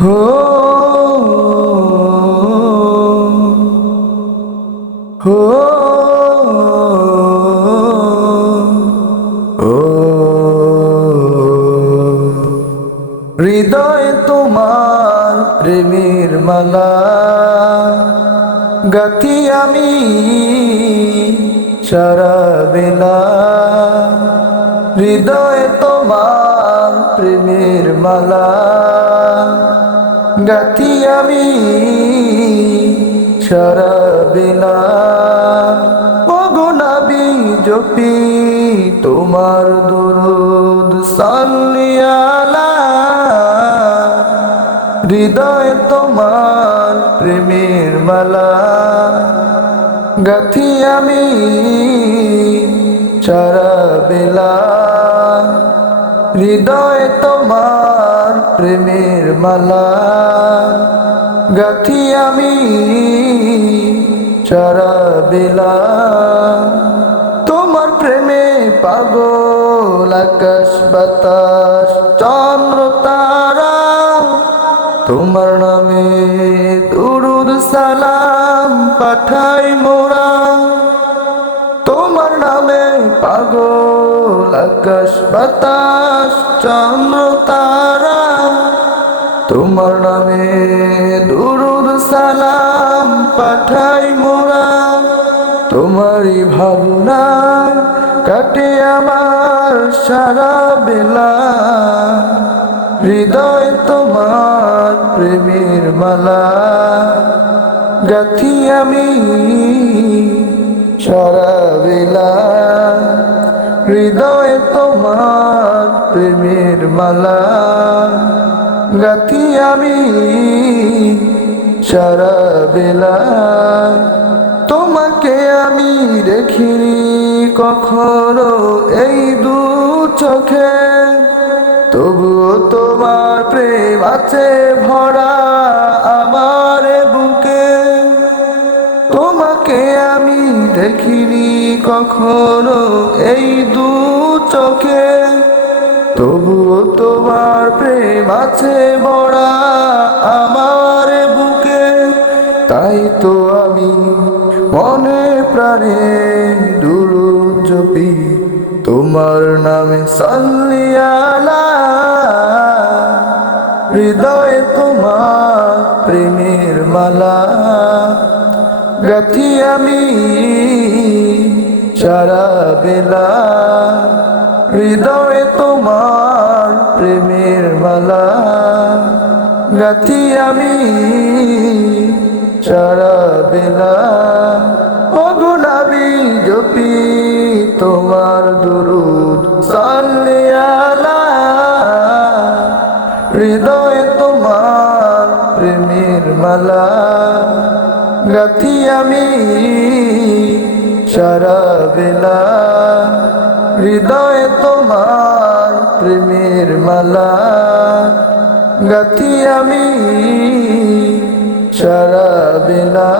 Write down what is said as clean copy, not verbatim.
হো হো ও হৃদয় তোমার প্রেমের মালা গাথি আমি সারা বেলা। হৃদয় তোমার প্রেমের মালা গাথি আমি সারা বেলা। ওগো নবী জপি তোমার দুরূদ সাল্লি আলা। হৃদয় তোমার প্রেমের মালা গাথি আমি সারা বেলা। হৃদয় তোমার প্রেমের মালা গাথি আমি সারা বেলা। তোমার প্রেমে পাগল আকাশ বাতাস চন্দ্র তারা। তোমার নামে দুরূদ সালাম পাঠাই মোরা। তোমার নামে পাগল আকাশ বাতাস চন্দ্র তারা। তোমার নামে দুরূদ সালাম পাঠাই মোরা। তোমারই ভাবনায় কাটে আমার সারা বেলা। হৃদয় তোমার প্রেমের মালা গাথি আমি সারা বেলা। হৃদয় তোমার প্রেমের মালা গাথি আমি সারা বেলা। তোমাকে আমি দেখিনি কখনো এই দু চোখে, তবুও তোমার প্রেম আছে ভরা আমার বুকে। তোমাকে আমি দেখিনি কখনো এই দু চোখে, তবুও তোমার প্রেম আছে ভরা আমার বুকে। তাই তো আমি মনে প্রাণে দুরূদ জপি তোমার নামে সাল্লি আলা। হৃদয় তোমার প্রেমের মালা গাথি আমি সারা বেলা। হৃদয় তোমার প্রেমের মালা গাথি আমি সারা বেলা। ওগো নবী জপি তোমার দুরূদ সাল্লি আলা। হৃদয় তোমার প্রেমের মালা গাথি আমি সারা বেলা। হৃদয় তোমার প্রেমের মালা গাথি আমি সারা বেলা।